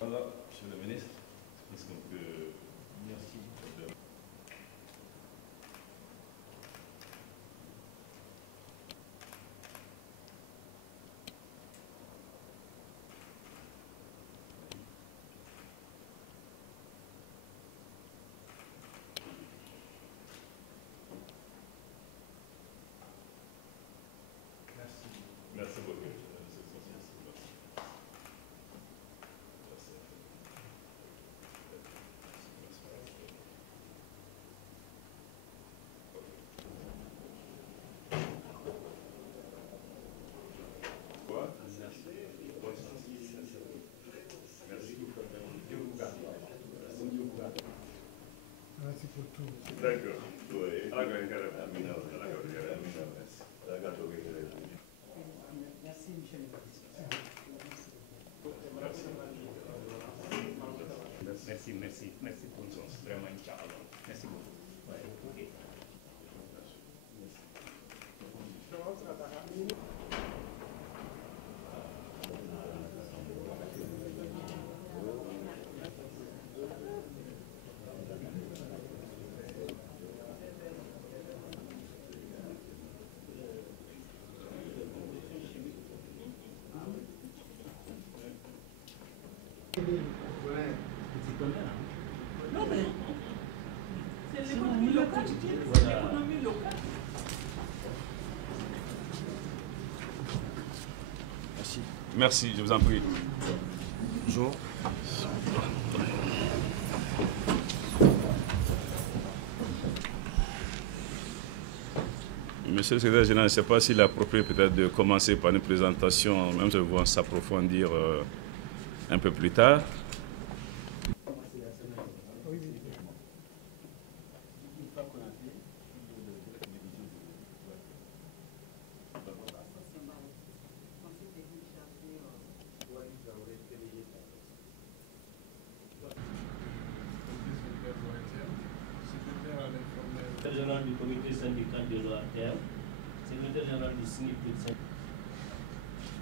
Voilà, monsieur le ministre, est-ce qu'on peut... Merci. Merci beaucoup. Merci pour tout. D'accord. Oui. Merci, monsieur le ministre. Merci pour nous. Vraiment, Inch'Allah. Merci beaucoup. Ouais. Okay. Non, mais c'est l'économie locale. C'est l'économie locale. Merci. Merci, je vous en prie. Bonjour. Monsieur le secrétaire général, je ne sais pas s'il est approprié peut-être de commencer par une présentation, même si nous allons s'approfondir un peu plus tard. Secrétaire général du comité syndical de l'OATM, secrétaire général du SNIP du syndicat.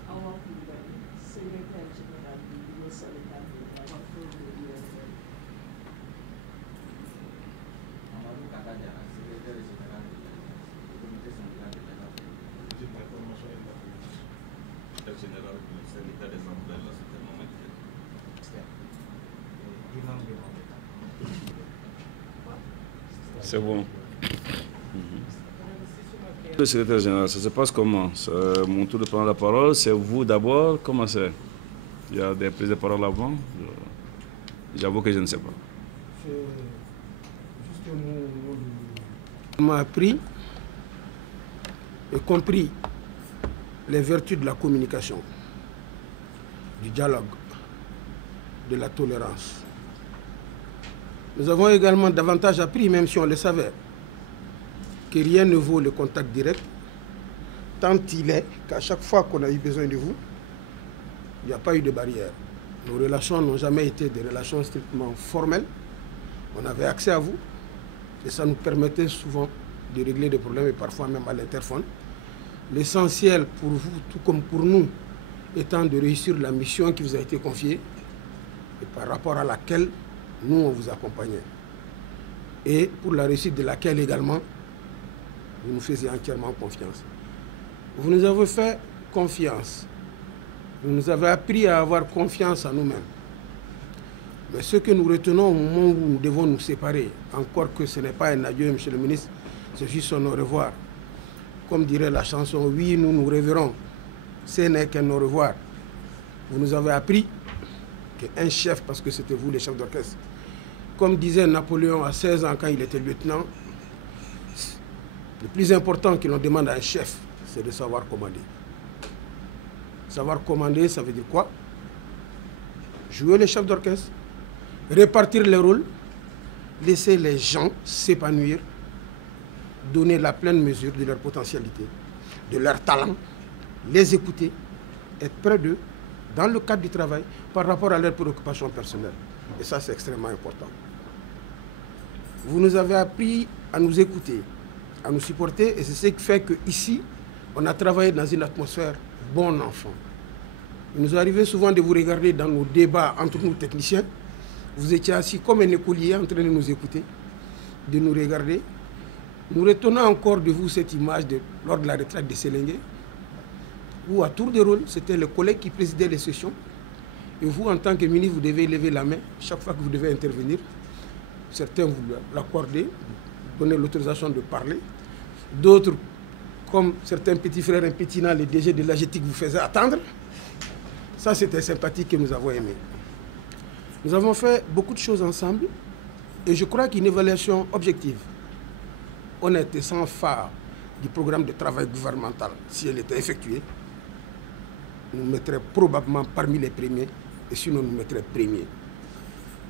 Awa Koulibaly, secrétaire général du bureau syndical de la Coiffure de l'UFM. Amadou Kakadiara, secrétaire général du comité syndical de la secrétaire des emplois là, c'était le moment C'est bon. Le secrétaire général, ça se passe comment? Mon tour de prendre la parole, c'est vous d'abord. Comment c'est? Il y a des prises de parole avant? J'avoue que je ne sais pas. C'est juste un mot. On m'a appris et compris les vertus de la communication, du dialogue, de la tolérance. Nous avons également davantage appris, même si on le savait, que rien ne vaut le contact direct, tant il est qu'à chaque fois qu'on a eu besoin de vous, il n'y a pas eu de barrière. Nos relations n'ont jamais été des relations strictement formelles. On avait accès à vous et ça nous permettait souvent de régler des problèmes et parfois même à l'interphone. L'essentiel pour vous, tout comme pour nous, étant de réussir la mission qui vous a été confiée et par rapport à laquelle nous, on vous accompagnait. Et pour la réussite de laquelle également, vous nous faisiez entièrement confiance. Vous nous avez fait confiance. Vous nous avez appris à avoir confiance en nous-mêmes. Mais ce que nous retenons au moment où nous devons nous séparer, encore que ce n'est pas un adieu, monsieur le ministre, c'est juste un au revoir. Comme dirait la chanson, oui, nous nous reverrons. Ce n'est qu'un au revoir. Vous nous avez appris qu'un chef, parce que c'était vous les chefs d'orchestre, comme disait Napoléon à 16 ans quand il était lieutenant, le plus important que l'on demande à un chef, c'est de savoir commander. Savoir commander, ça veut dire quoi? Jouer les chefs d'orchestre, répartir les rôles, laisser les gens s'épanouir, donner la pleine mesure de leur potentialité, de leur talent, les écouter, être près d'eux, dans le cadre du travail, par rapport à leurs préoccupations personnelles. Et ça, c'est extrêmement important. Vous nous avez appris à nous écouter, à nous supporter, et c'est ce qui fait qu'ici, on a travaillé dans une atmosphère bon enfant. Il nous arrivait souvent de vous regarder dans nos débats entre nous techniciens. Vous étiez assis comme un écolier en train de nous écouter, de nous regarder. Nous retenons encore de vous cette image lors de la retraite de Séléngué, où à tour de rôle, c'était le collègue qui présidait les sessions. Et vous, en tant que ministre, vous devez lever la main chaque fois que vous devez intervenir. Certains vous l'accordez, donner l'autorisation de parler. D'autres, comme certains petits frères impétinants, les DG de l'AGETIC vous faisaient attendre. Ça, c'était sympathique que nous avons aimé. Nous avons fait beaucoup de choses ensemble et je crois qu'une évaluation objective, honnête et sans phare du programme de travail gouvernemental, si elle était effectuée, nous mettrait probablement parmi les premiers et sinon nous mettrait premiers.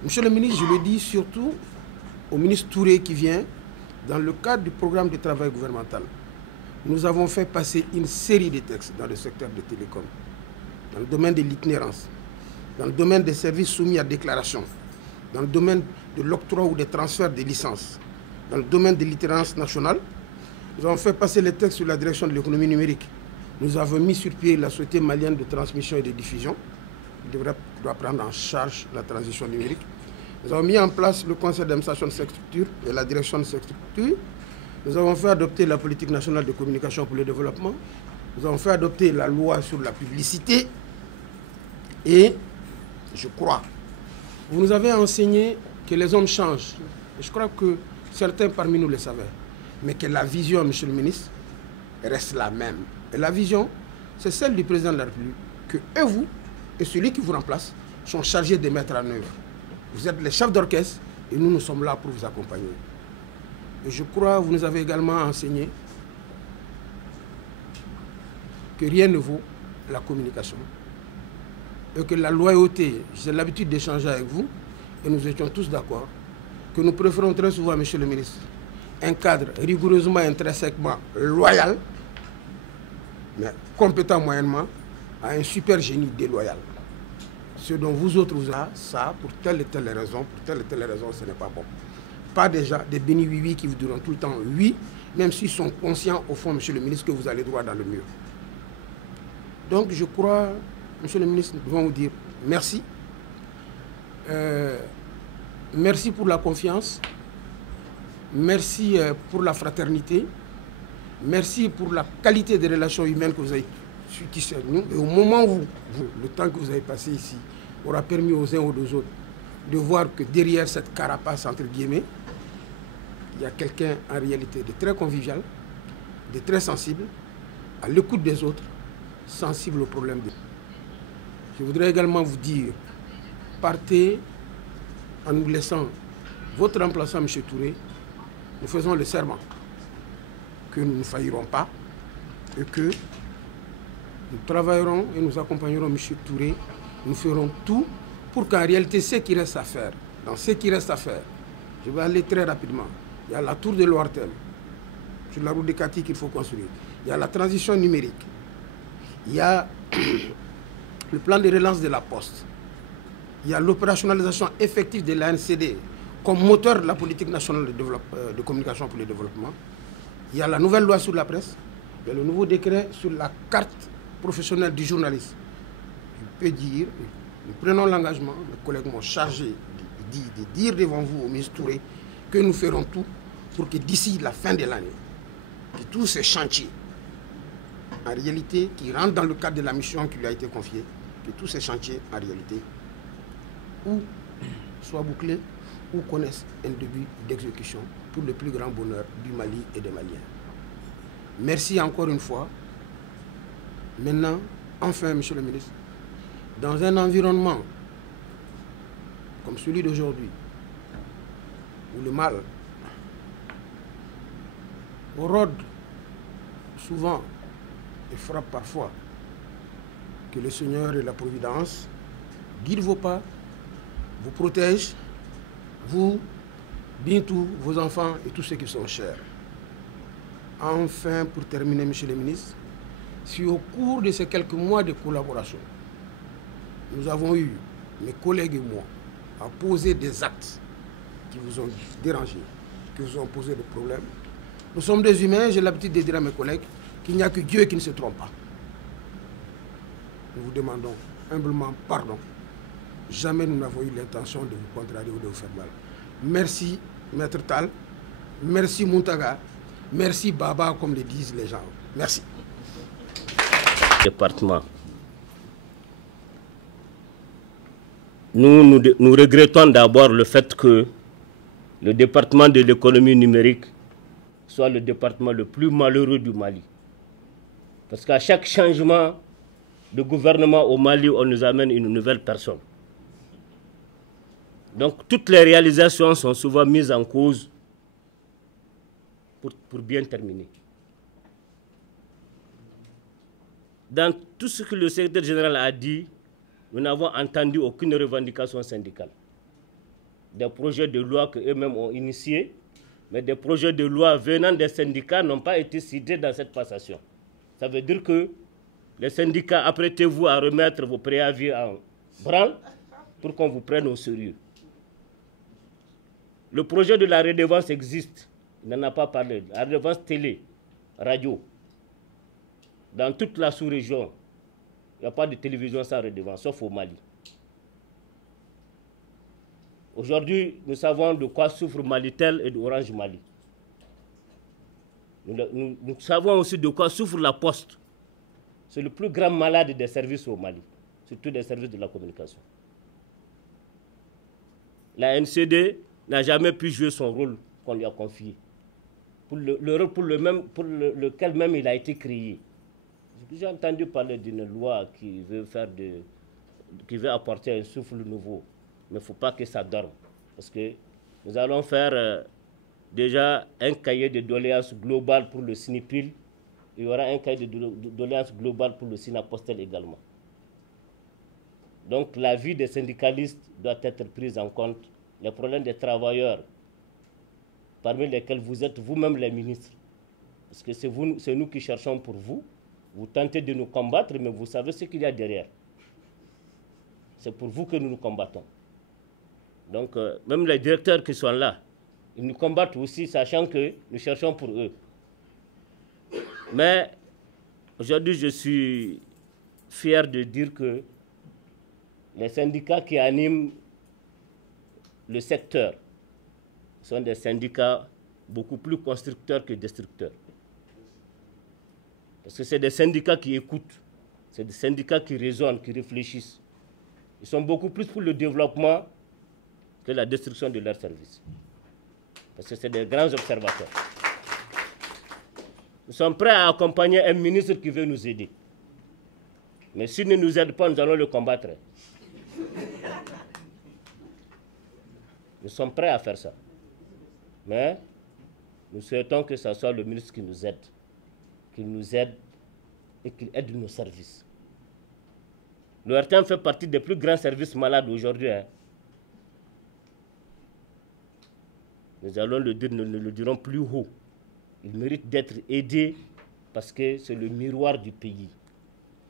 Monsieur le ministre, je le dis surtout au ministre Touré qui vient, dans le cadre du programme de travail gouvernemental, nous avons fait passer une série de textes dans le secteur des télécoms, dans le domaine de l'itinérance, dans le domaine des services soumis à déclaration, dans le domaine de l'octroi ou des transferts de licences, dans le domaine de l'itinérance nationale. Nous avons fait passer les textes sur la direction de l'économie numérique. Nous avons mis sur pied la Société malienne de transmission et de diffusion, qui doit prendre en charge la transition numérique. Nous avons mis en place le conseil d'administration de cette structure et la direction de cette structure. Nous avons fait adopter la politique nationale de communication pour le développement. Nous avons fait adopter la loi sur la publicité. Et je crois, vous nous avez enseigné que les hommes changent. Et je crois que certains parmi nous le savaient. Mais que la vision, monsieur le ministre, reste la même. Et la vision, c'est celle du président de la République, que eux, vous, et celui qui vous remplace, sont chargés de mettre en œuvre. Vous êtes les chefs d'orchestre et nous, nous sommes là pour vous accompagner. Et je crois que vous nous avez également enseigné que rien ne vaut la communication. Et que la loyauté, j'ai l'habitude d'échanger avec vous, et nous étions tous d'accord, que nous préférons très souvent, monsieur le ministre, un cadre rigoureusement, intrinsèquement loyal, mais compétent moyennement, à un super génie déloyal. Ce dont vous autres vous avez, ça, pour telle et telle raison, ce n'est pas bon. Pas déjà des bénis oui qui vous diront tout le temps oui, même s'ils sont conscients au fond, monsieur le ministre, que vous allez droit dans le mur. Donc je crois, monsieur le ministre, nous devons vous dire merci. Merci pour la confiance. Merci pour la fraternité. Merci pour la qualité des relations humaines que vous avez suis tissé avec nous. Et au moment où le temps que vous avez passé ici aura permis aux uns ou aux autres de voir que derrière cette carapace, entre guillemets, il y a quelqu'un en réalité de très convivial, de très sensible, à l'écoute des autres, sensible aux problèmes des autres. Je voudrais également vous dire, partez en nous laissant votre remplaçant, M. Touré. Nous faisons le serment que nous ne faillirons pas et que nous travaillerons et nous accompagnerons M. Touré. Nous ferons tout pour qu'en réalité, ce qui reste à faire, dans ce qui reste à faire, je vais aller très rapidement. Il y a la tour de l'Ouartel, sur la route de Kati qu'il faut construire. Il y a la transition numérique. Il y a le plan de relance de la Poste. Il y a l'opérationnalisation effective de l'ANCD comme moteur de la politique nationale de communication pour le développement. Il y a la nouvelle loi sur la presse. Il y a le nouveau décret sur la carte professionnelle du journaliste. Je peux dire, nous prenons l'engagement, mes collègues m'ont chargé de dire devant vous, au ministre Touré, que nous ferons tout pour que d'ici la fin de l'année, que tous ces chantiers, en réalité, qui rentrent dans le cadre de la mission qui lui a été confiée, que tous ces chantiers, en réalité, ou soient bouclés, ou connaissent un début d'exécution pour le plus grand bonheur du Mali et des Maliens. Merci encore une fois. Maintenant, enfin, Monsieur le ministre, dans un environnement comme celui d'aujourd'hui, où le mal rôde souvent et frappe parfois, que le Seigneur et la Providence guident vos pas, vous protègent, vous, Bintou, vos enfants et tous ceux qui sont chers. Enfin, pour terminer, Monsieur le ministre, si au cours de ces quelques mois de collaboration, nous avons eu, mes collègues et moi, à poser des actes qui vous ont dérangé, qui vous ont posé des problèmes, nous sommes des humains, j'ai l'habitude de dire à mes collègues qu'il n'y a que Dieu qui ne se trompe pas. Nous vous demandons humblement pardon. Jamais nous n'avons eu l'intention de vous contrarier ou de vous faire mal. Merci, Maître Tal. Merci, Muntaga. Merci, Baba, comme le disent les gens. Merci. Département. Nous regrettons d'abord le fait que le département de l'économie numérique soit le département le plus malheureux du Mali. Parce qu'à chaque changement de gouvernement au Mali, on nous amène une nouvelle personne. Donc toutes les réalisations sont souvent mises en cause pour bien terminer. Dans tout ce que le secrétaire général a dit, nous n'avons entendu aucune revendication syndicale. Des projets de loi qu'eux-mêmes ont initiés, mais des projets de loi venant des syndicats n'ont pas été cités dans cette passation. Ça veut dire que les syndicats, apprêtez-vous à remettre vos préavis en branle pour qu'on vous prenne au sérieux. Le projet de la redevance existe, il n'en a pas parlé. La redevance télé, radio. Dans toute la sous-région, il n'y a pas de télévision sans redevance, sauf au Mali. Aujourd'hui, nous savons de quoi souffrent Malitel et d'Orange Mali. Nous savons aussi de quoi souffre la Poste. C'est le plus grand malade des services au Mali, surtout des services de la communication. La NCD n'a jamais pu jouer son rôle qu'on lui a confié, pour le rôle pour lequel même il a été créé. J'ai entendu parler d'une loi qui veut apporter un souffle nouveau. Mais il ne faut pas que ça dorme. Parce que nous allons faire déjà un cahier de doléances global pour le SNIPIL. Il y aura un cahier de doléances global pour le SINAPOSTEL également. Donc la vie des syndicalistes doit être prise en compte. Les problèmes des travailleurs, parmi lesquels vous êtes vous-même les ministres. Parce que c'est nous qui cherchons pour vous. Vous tentez de nous combattre, mais vous savez ce qu'il y a derrière. C'est pour vous que nous nous combattons. Donc, même les directeurs qui sont là, ils nous combattent aussi, sachant que nous cherchons pour eux. Mais aujourd'hui, je suis fier de dire que les syndicats qui animent le secteur sont des syndicats beaucoup plus constructeurs que destructeurs. Parce que c'est des syndicats qui écoutent. C'est des syndicats qui raisonnent, qui réfléchissent. Ils sont beaucoup plus pour le développement que la destruction de leurs services. Parce que c'est des grands observateurs. Nous sommes prêts à accompagner un ministre qui veut nous aider. Mais s'il ne nous aide pas, nous allons le combattre. Nous sommes prêts à faire ça. Mais nous souhaitons que ce soit le ministre qui nous aide. Qu'il nous aide et qu'il aide nos services. Le RTM fait partie des plus grands services malades aujourd'hui. Hein. Nous allons le dire, nous le dirons plus haut. Il mérite d'être aidé parce que c'est le miroir du pays.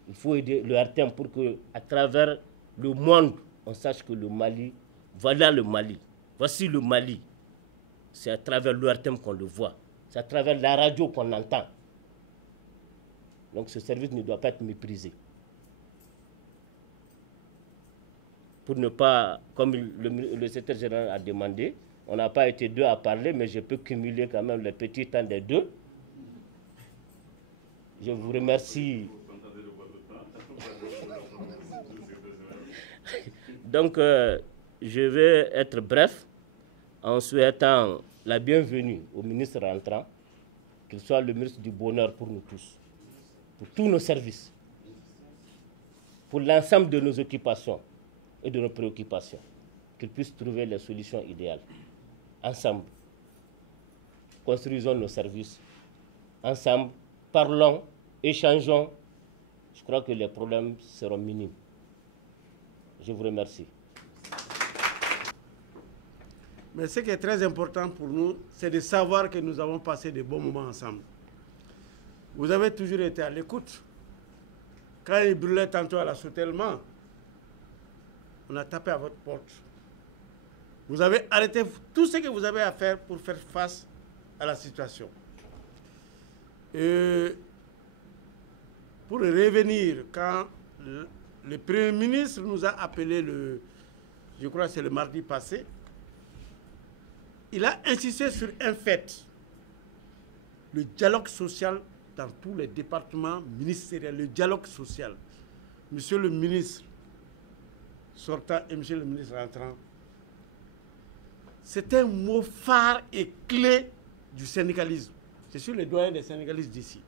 Il faut aider le RTM pour qu'à travers le monde, on sache que le Mali, voilà le Mali. Voici le Mali. C'est à travers le RTM qu'on le voit. C'est à travers la radio qu'on l'entend. Donc ce service ne doit pas être méprisé. Pour ne pas, comme le secrétaire général a demandé, on n'a pas été deux à parler, mais je peux cumuler quand même le petit temps des deux. Je vous remercie. Donc, je vais être bref en souhaitant la bienvenue au ministre rentrant, qu'il soit le ministre du bonheur pour nous tous, pour tous nos services, pour l'ensemble de nos occupations et de nos préoccupations, qu'il puisse trouver les solutions idéales. Ensemble, construisons nos services. Ensemble, parlons, échangeons. Je crois que les problèmes seront minimes. Je vous remercie. Mais ce qui est très important pour nous, c'est de savoir que nous avons passé de bons moments ensemble. Vous avez toujours été à l'écoute. Quand il brûlait tantôt à la Sotelma, on a tapé à votre porte. Vous avez arrêté tout ce que vous avez à faire pour faire face à la situation. Et pour revenir, quand le Premier ministre nous a appelé, je crois que c'est le mardi passé, il a insisté sur un fait, le dialogue social dans tous les départements ministériels, le dialogue social. Monsieur le ministre sortant et monsieur le ministre rentrant, c'est un mot phare et clé du syndicalisme. Je suis le doyen des syndicalistes d'ici.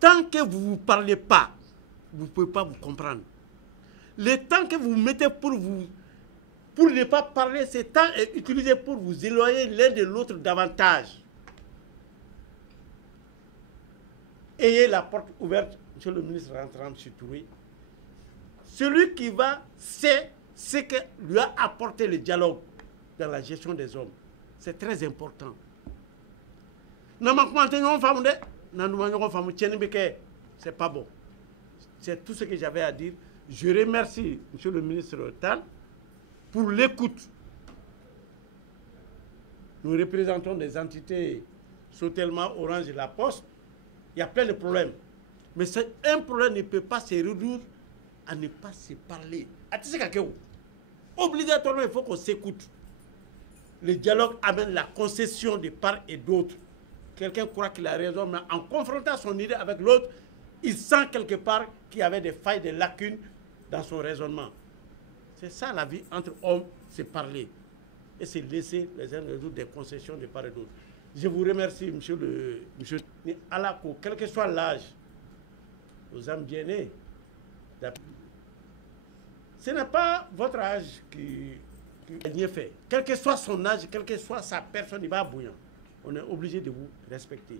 Tant que vous ne vous parlez pas, vous ne pouvez pas vous comprendre. Le temps que vous mettez pour ne pas parler, ce temps est utilisé pour vous éloigner l'un de l'autre davantage. Ayez la porte ouverte, monsieur le ministre rentrant, M. Touré. Celui qui va, c'est ce que lui a apporté le dialogue dans la gestion des hommes. C'est très important. C'est pas bon. C'est tout ce que j'avais à dire. Je remercie monsieur le ministre Tal pour l'écoute. Nous représentons des entités Sotelma, Orange et La Poste. Il y a plein de problèmes. Mais un problème ne peut pas se réduire à ne pas se parler. Obligatoirement, il faut qu'on s'écoute. Le dialogue amène la concession de part et d'autre. Quelqu'un croit qu'il a raison, mais en confrontant son idée avec l'autre, il sent quelque part qu'il y avait des failles, des lacunes dans son raisonnement. C'est ça la vie entre hommes, c'est parler. Et c'est laisser les uns les autres des concessions de part et d'autre. Je vous remercie, monsieur Alako, quel que soit l'âge, aux âmes bien-nées. Ce n'est pas votre âge qui a rien fait. Quel que soit son âge, quelle que soit sa personne, il va bouillant. On est obligé de vous respecter.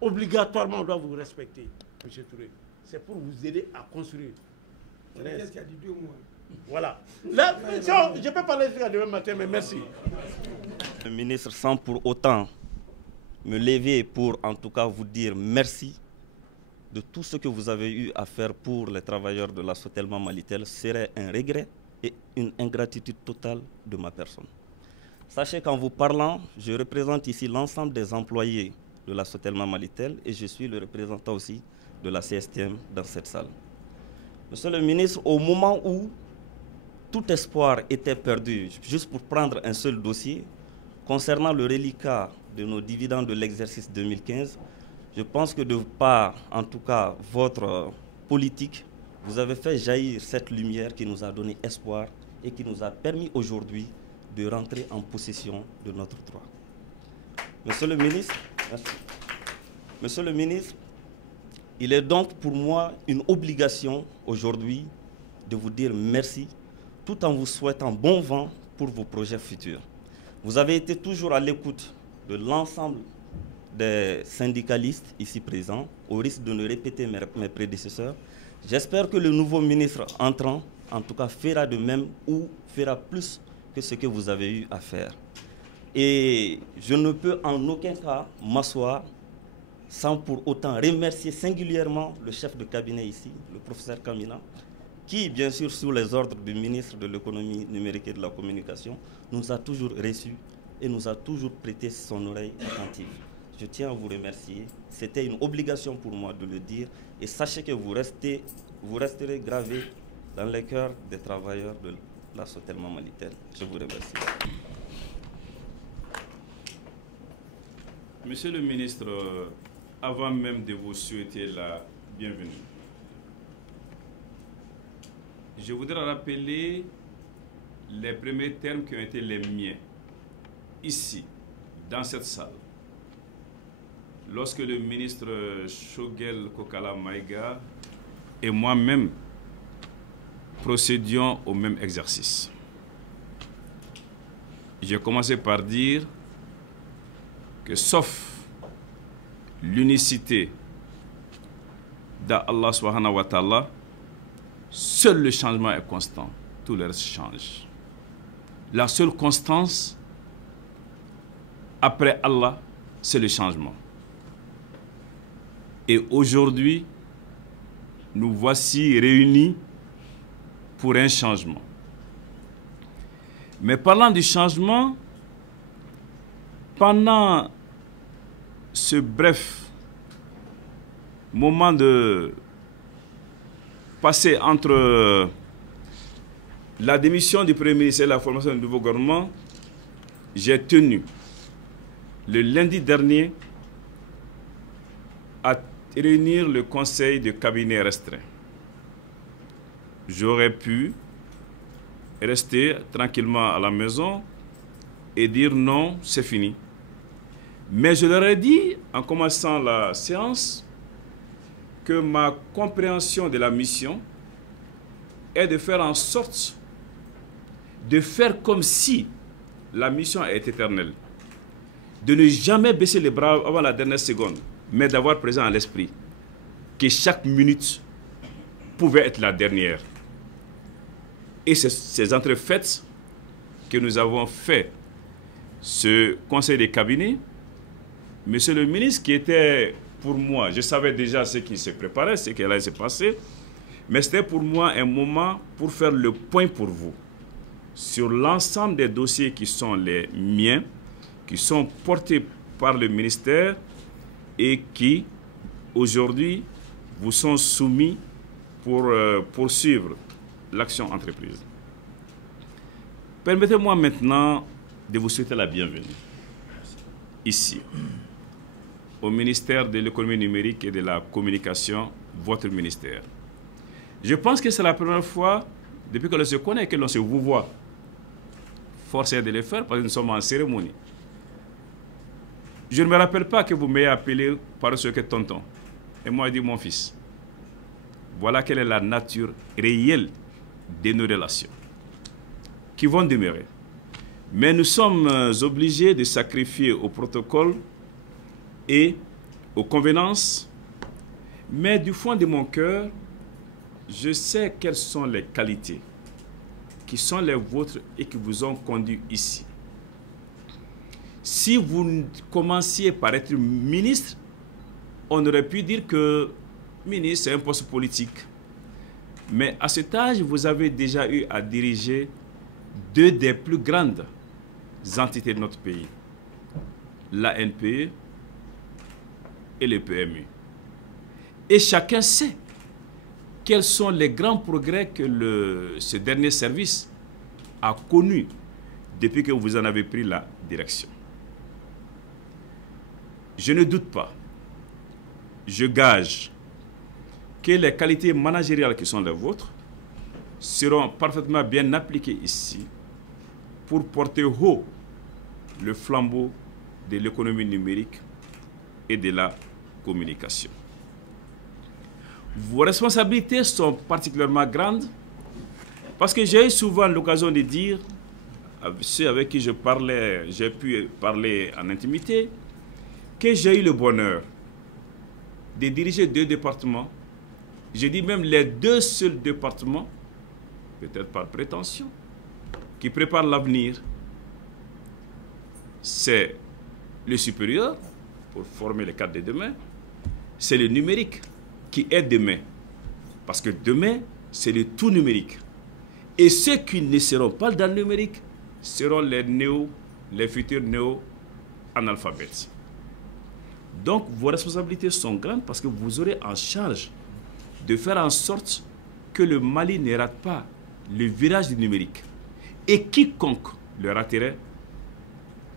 Obligatoirement, on doit vous respecter, M. Touré. C'est pour vous aider à construire. Qu'est-ce qu'il a dit 2 mois? Voilà. Là, je peux parler jusqu'à demain matin, mais merci. Le ministre, sans pour autant me lever pour en tout cas vous dire merci de tout ce que vous avez eu à faire pour les travailleurs de la Sotelma Malitel, serait un regret et une ingratitude totale de ma personne. Sachez qu'en vous parlant, je représente ici l'ensemble des employés de la Sotelma Malitel et je suis le représentant aussi de la CSTM dans cette salle. Monsieur le ministre, au moment où tout espoir était perdu, juste pour prendre un seul dossier, concernant le reliquat de nos dividendes de l'exercice 2015, Je pense que de par, en tout cas, votre politique, vous avez fait jaillir cette lumière qui nous a donné espoir et qui nous a permis aujourd'hui de rentrer en possession de notre droit. Monsieur le ministre, merci. Monsieur le ministre, il est donc pour moi une obligation aujourd'hui de vous dire merci, tout en vous souhaitant bon vent pour vos projets futurs. Vous avez été toujours à l'écoute de l'ensemble des syndicalistes ici présents, au risque de ne répéter mes prédécesseurs. J'espère que le nouveau ministre entrant, en tout cas, fera de même ou fera plus que ce que vous avez eu à faire. Et je ne peux en aucun cas m'asseoir sans pour autant remercier singulièrement le chef de cabinet ici, le professeur Kamina, qui, bien sûr, sous les ordres du ministre de l'économie numérique et de la communication, nous a toujours reçus et nous a toujours prêté son oreille attentive. Je tiens à vous remercier. C'était une obligation pour moi de le dire. Et sachez que vous resterez gravés dans les cœurs des travailleurs de la Sotelma Malitel. Je vous remercie. Monsieur le ministre, avant même de vous souhaiter la bienvenue, je voudrais rappeler les premiers termes qui ont été les miens, ici, dans cette salle. Lorsque le ministre Choguel Kokala Maïga et moi-même procédions au même exercice. J'ai commencé par dire que sauf l'unicité d'Allah subhanahu wa ta'ala, seul le changement est constant, tout le reste change. La seule constance après Allah, c'est le changement. Et aujourd'hui, nous voici réunis pour un changement. Mais parlant du changement, pendant ce bref moment de passer entre la démission du Premier ministre et la formation du nouveau gouvernement, j'ai tenu le lundi dernier à réunir le conseil de cabinet restreint. J'aurais pu rester tranquillement à la maison et dire non, c'est fini. Mais je leur ai dit, en commençant la séance, que ma compréhension de la mission est de faire en sorte de faire comme si la mission est éternelle. De ne jamais baisser les bras avant la dernière seconde, mais d'avoir présent à l'esprit que chaque minute pouvait être la dernière. Et c'est ces entrefaites que nous avons fait ce conseil des cabinets. Monsieur le ministre, qui était pour moi, je savais déjà ce qui se préparait, ce qui allait se passer, mais c'était pour moi un moment pour faire le point pour vous sur l'ensemble des dossiers qui sont les miens, qui sont portés par le ministère et qui, aujourd'hui, vous sont soumis pour poursuivre l'action entreprise. Permettez-moi maintenant de vous souhaiter la bienvenue ici, au ministère de l'économie numérique et de la communication, votre ministère. Je pense que c'est la première fois, depuis que l'on se connaît, que l'on se vous voit. Force est de le faire parce que nous sommes en cérémonie. Je ne me rappelle pas que vous m'ayez appelé par ce que tonton. Et moi, je dis mon fils. Voilà quelle est la nature réelle de nos relations, qui vont demeurer. Mais nous sommes obligés de sacrifier au protocole et aux convenances. Mais du fond de mon cœur, je sais quelles sont les qualités qui sont les vôtres et qui vous ont conduit ici. Si vous commenciez par être ministre, on aurait pu dire que ministre, c'est un poste politique. Mais à cet âge, vous avez déjà eu à diriger deux des plus grandes entités de notre pays, l'ANPE et le PMU. Et chacun sait quels sont les grands progrès que ce dernier service a connus depuis que vous en avez pris la direction. Je ne doute pas je gage que les qualités managériales qui sont les vôtres seront parfaitement bien appliquées ici pour porter haut le flambeau de l'économie numérique et de la communication. Vos responsabilités sont particulièrement grandes parce que j'ai eu souvent l'occasion de dire à ceux avec qui j'ai pu parler en intimité, que j'ai eu le bonheur de diriger 2 départements. Je dis même les 2 seuls départements, peut-être par prétention, qui préparent l'avenir. C'est le supérieur, pour former les cadres de demain. C'est le numérique, qui est demain. Parce que demain, c'est le tout numérique. Et ceux qui ne seront pas dans le numérique seront les futurs néo-analphabètes. Donc, vos responsabilités sont grandes parce que vous aurez en charge de faire en sorte que le Mali ne rate pas le virage du numérique. Et quiconque le raterait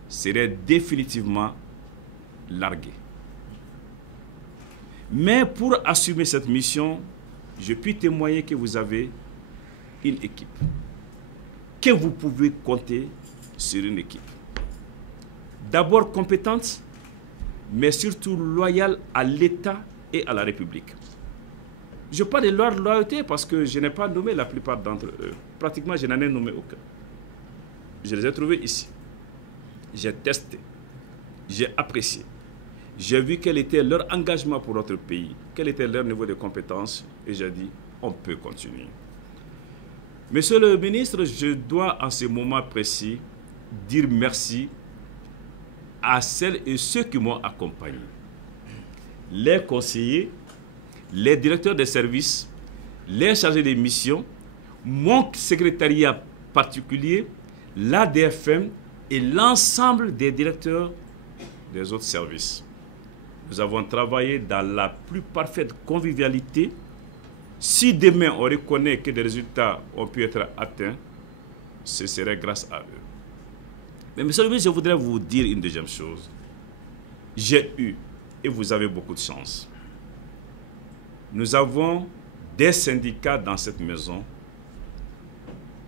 serait définitivement largué. Mais pour assumer cette mission, je puis témoigner que vous avez une équipe, que vous pouvez compter sur une équipe. D'abord compétente, mais surtout loyale à l'État et à la République. Je parle de leur loyauté parce que je n'ai pas nommé la plupart d'entre eux. Pratiquement, je n'en ai nommé aucun. Je les ai trouvés ici. J'ai testé. J'ai apprécié. J'ai vu quel était leur engagement pour notre pays, quel était leur niveau de compétence, et j'ai dit, on peut continuer. Monsieur le ministre, je dois en ce moment précis dire merci à celles et ceux qui m'ont accompagné. Les conseillers, les directeurs des services, les chargés des missions, mon secrétariat particulier, l'ADFM et l'ensemble des directeurs des autres services. Nous avons travaillé dans la plus parfaite convivialité. Si demain on reconnaît que des résultats ont pu être atteints, ce serait grâce à eux. Mais monsieur le ministre, je voudrais vous dire une deuxième chose. J'ai eu, et vous avez beaucoup de chance, nous avons des syndicats dans cette maison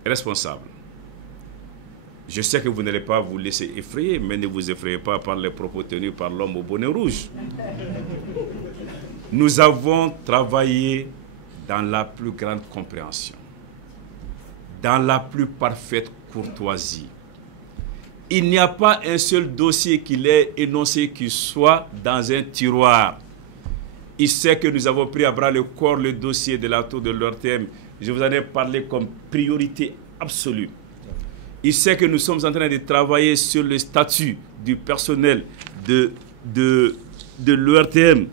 responsables. Je sais que vous n'allez pas vous laisser effrayer, mais ne vous effrayez pas par les propos tenus par l'homme au bonnet rouge. Nous avons travaillé dans la plus grande compréhension, dans la plus parfaite courtoisie. Il n'y a pas un seul dossier qu'il ait énoncé qui soit dans un tiroir. Il sait que nous avons pris à bras le corps le dossier de la tour de l'ORTM. Je vous en ai parlé comme priorité absolue. Il sait que nous sommes en train de travailler sur le statut du personnel de l'ORTM.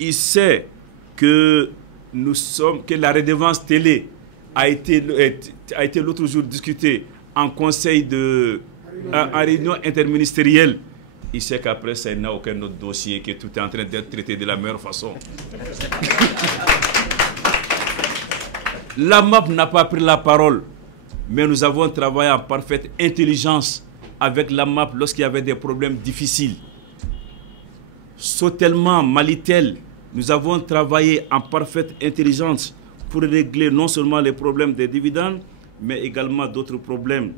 Il sait que la redevance télé a été l'autre jour discutée en conseil en réunion interministérielle. Il sait qu'après ça, il n'a aucun autre dossier, que tout est en train d'être traité de la meilleure façon. La MAP n'a pas pris la parole, mais nous avons travaillé en parfaite intelligence avec la MAP lorsqu'il y avait des problèmes difficiles. Sautellement, Malitel, nous avons travaillé en parfaite intelligence pour régler non seulement les problèmes des dividendes, mais également d'autres problèmes.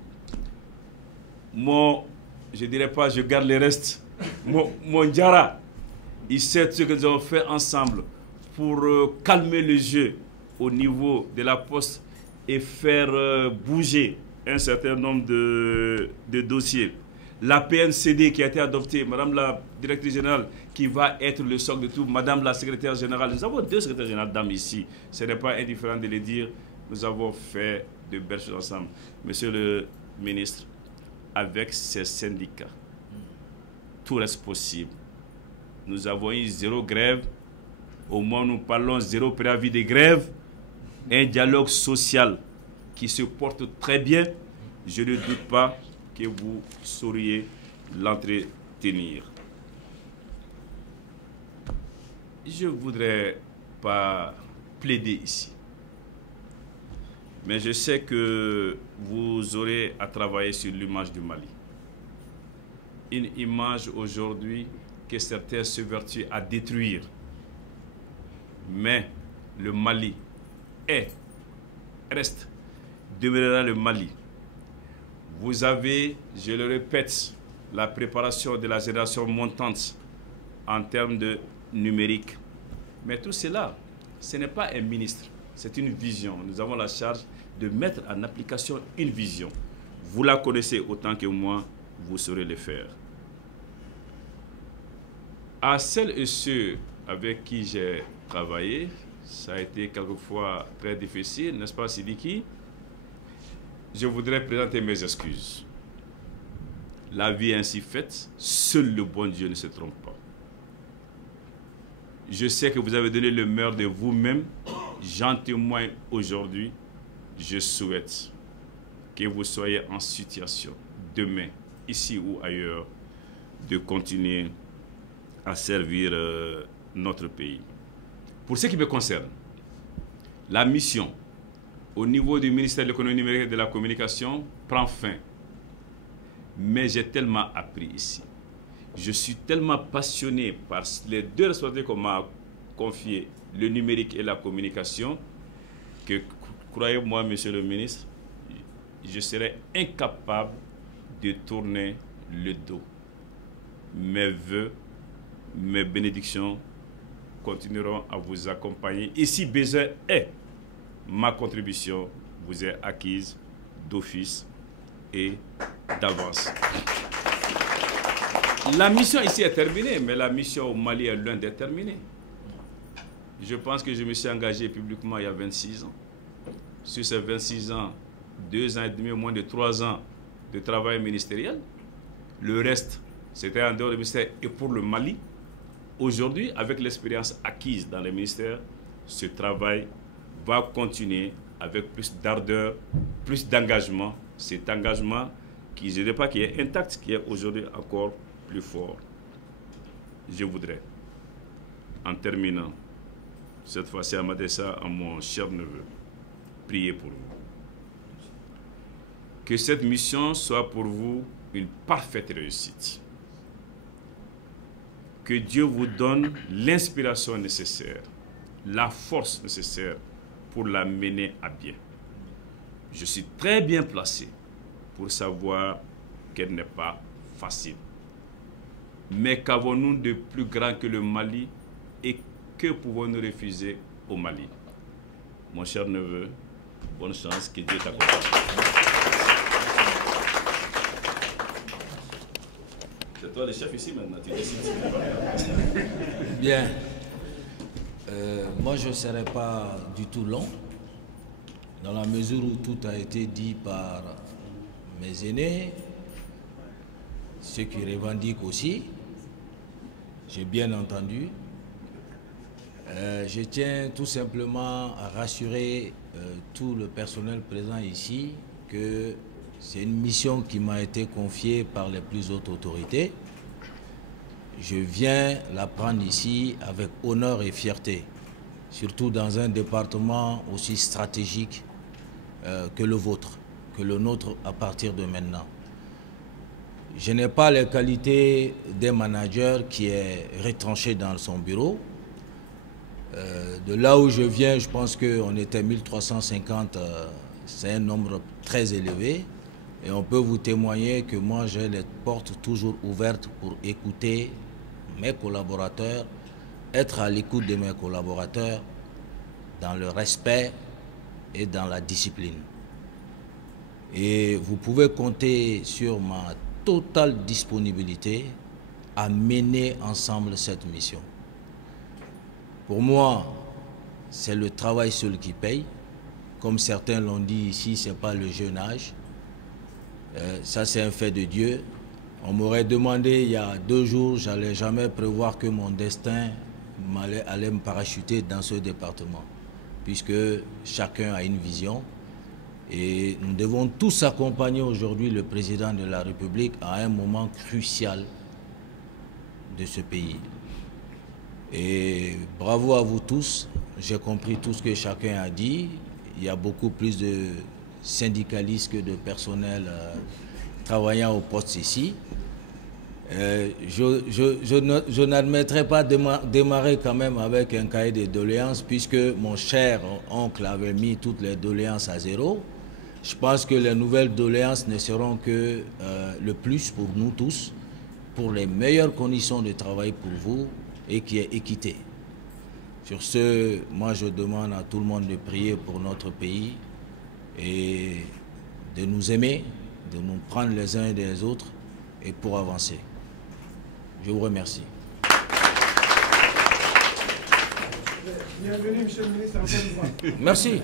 Je ne dirais pas, je garde les restes. Mon Diara, il sait ce que nous avons fait ensemble pour calmer le jeu au niveau de la poste et faire bouger un certain nombre de dossiers. La PNCD qui a été adoptée, Madame la directrice générale, qui va être le socle de tout, Madame la secrétaire générale. Nous avons 2 secrétaires générales dames ici. Ce n'est pas indifférent de le dire. Nous avons fait de belles choses ensemble. Monsieur le ministre, avec ces syndicats, tout reste possible. Nous avons eu 0 grève. Au moins, nous parlons 0 préavis de grève. Un dialogue social qui se porte très bien. Je ne doute pas que vous sauriez l'entretenir. Je ne voudrais pas plaider ici. Mais je sais que vous aurez à travailler sur l'image du Mali. Une image aujourd'hui que certains s'évertuent à détruire. Mais le Mali reste, demeurera le Mali. Vous avez, je le répète, la préparation de la génération montante en termes de numérique. Mais tout cela, ce n'est pas un ministre, c'est une vision. Nous avons la charge de mettre en application une vision. Vous la connaissez autant que moi, vous saurez le faire. À celles et ceux avec qui j'ai travaillé, ça a été quelquefois très difficile, n'est-ce pas, Sidiki? Je voudrais présenter mes excuses. La vie est ainsi faite, seul le bon Dieu ne se trompe pas. Je sais que vous avez donné le meilleur de vous-même. J'en témoigne aujourd'hui. Je souhaite que vous soyez en situation, demain, ici ou ailleurs, de continuer à servir notre pays. Pour ce qui me concerne, la mission au niveau du ministère de l'économie numérique et de la communication prend fin. Mais j'ai tellement appris ici. Je suis tellement passionné par les deux responsabilités qu'on m'a confiées, le numérique et la communication, que, croyez-moi, monsieur le ministre, je serais incapable de tourner le dos. Mes vœux, mes bénédictions continueront à vous accompagner. Et si besoin est, ma contribution vous est acquise d'office et d'avance. La mission ici est terminée, mais la mission au Mali est loin d'être terminée. Je pense que je me suis engagé publiquement il y a 26 ans. Sur ces 26 ans, 2 ans et demi, moins de 3 ans de travail ministériel. Le reste, c'était en dehors du ministère et pour le Mali. Aujourd'hui, avec l'expérience acquise dans les ministères, ce travail va continuer avec plus d'ardeur, plus d'engagement. Cet engagement qui, je ne dis pas qui est intact, qui est aujourd'hui encore plus fort. Je voudrais, en terminant, cette fois-ci à m'adresser à mon cher neveu, prier pour vous. Que cette mission soit pour vous une parfaite réussite. Que Dieu vous donne l'inspiration nécessaire, la force nécessaire pour la mener à bien. Je suis très bien placé pour savoir qu'elle n'est pas facile. Mais qu'avons-nous de plus grand que le Mali et que pouvons-nous refuser au Mali? Mon cher neveu, bonne chance, que Dieu t'accompagne. C'est toi le chef ici maintenant, tu décides. Bien. Moi, je ne serai pas du tout long, dans la mesure où tout a été dit par mes aînés, ceux qui revendiquent aussi. J'ai bien entendu. Je tiens tout simplement à rassurer tout le personnel présent ici que c'est une mission qui m'a été confiée par les plus hautes autorités. Je viens la prendre ici avec honneur et fierté, surtout dans un département aussi stratégique que le vôtre, que le nôtre à partir de maintenant. Je n'ai pas les qualités d'un manager qui est retranché dans son bureau. De là où je viens, je pense qu'on était 1350, c'est un nombre très élevé. Et on peut vous témoigner que moi, j'ai les portes toujours ouvertes pour écouter mes collaborateurs, être à l'écoute de mes collaborateurs dans le respect et dans la discipline. Et vous pouvez compter sur ma totale disponibilité à mener ensemble cette mission. Pour moi, c'est le travail seul qui paye. Comme certains l'ont dit ici, ce n'est pas le jeune âge. Ça, c'est un fait de Dieu. On m'aurait demandé il y a 2 jours, je n'allais jamais prévoir que mon destin allait me parachuter dans ce département, puisque chacun a une vision. Et nous devons tous accompagner aujourd'hui le président de la République à un moment crucial de ce pays. Et bravo à vous tous. J'ai compris tout ce que chacun a dit. Il y a beaucoup plus de syndicalistes que de personnel travaillant au poste ici. Je n'admettrai pas de démarrer quand même avec un cahier de doléances puisque mon cher oncle avait mis toutes les doléances à zéro. Je pense que les nouvelles doléances ne seront que le plus pour nous tous, pour les meilleures conditions de travail pour vous et qui est équité. Sur ce, moi je demande à tout le monde de prier pour notre pays et de nous aimer, de nous prendre les uns et les autres et pour avancer. Je vous remercie. Bienvenue, monsieur le ministre, encore une fois. Merci.